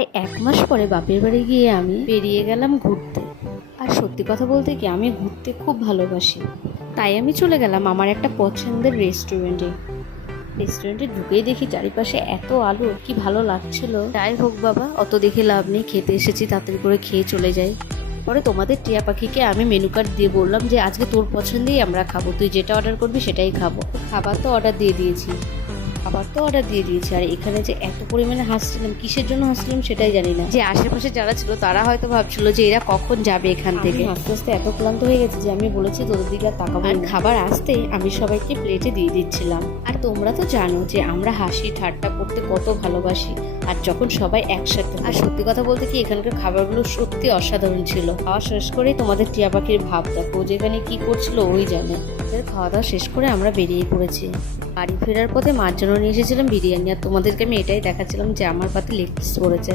এই 1 মাস পরে বাপের বাড়ি গিয়ে আমি বেরিয়ে গেলাম ঘুরতে। আর সত্যি কথা বলতে কি, আমি ঘুরতে খুব ভালোবাসি। তাই আমি চলে গেলাম আমার একটা পছন্দের রেস্টুরেন্টে ঢুকেই দেখি চারিপাশে এত আলো, কি ভালো লাগছিল। যাই হোক বাবা, অত দেখে লাভ নেই, খেতে এসেছি, তাড়াতাড়ি করে খেয়ে চলে যাই। পরে তোমাদের টিয়া পাখিকে আমি মেনু কার্ড দিয়ে বললাম যে আজকে তোর পছন্দেই আমরা খাবো, তুই যেটা অর্ডার করবি সেটাই খাবো। খাবার তো অর্ডার দিয়ে দিয়েছি। আর এখানে যে এত পরিমাণে হাসছিলাম, কিসের জন্য হাসছিলাম সেটাই জানি না। যে আশেপাশে যারা ছিল তারা হয়তো ভাবছিল যে এরা কখন যাবে এখান থেকে। আস্তে আস্তে এত ক্লান্ত হয়ে গেছে যে আমি বলেছি তোদের দিকে আর তাকাবো না। খাবার আসতে আমি সবাইকে প্লেটে দিয়ে দিচ্ছিলাম। আর তোমরা তো জানো যে আমরা হাসি ঠাট্টা করতে কত ভালোবাসি, আর যখন সবাই একসাথে। আর সত্যি কথা বলতে কি, এখানকার খাবারগুলো সত্যি অসাধারণ ছিল। খাওয়া শেষ করেই তোমাদের টিয়া পাখির ভাব দেখো, যেখানে কি করছিল ওই জানে। খাওয়া দাওয়া শেষ করে আমরা বেরিয়ে পড়েছি। বাড়ি ফেরার পথে মার জন্য নিয়ে এসেছিলাম বিরিয়ানি, আর তোমাদেরকে আমি এটাই দেখাচ্ছিলাম যে আমার পাতে লেগ পিস পড়েছে।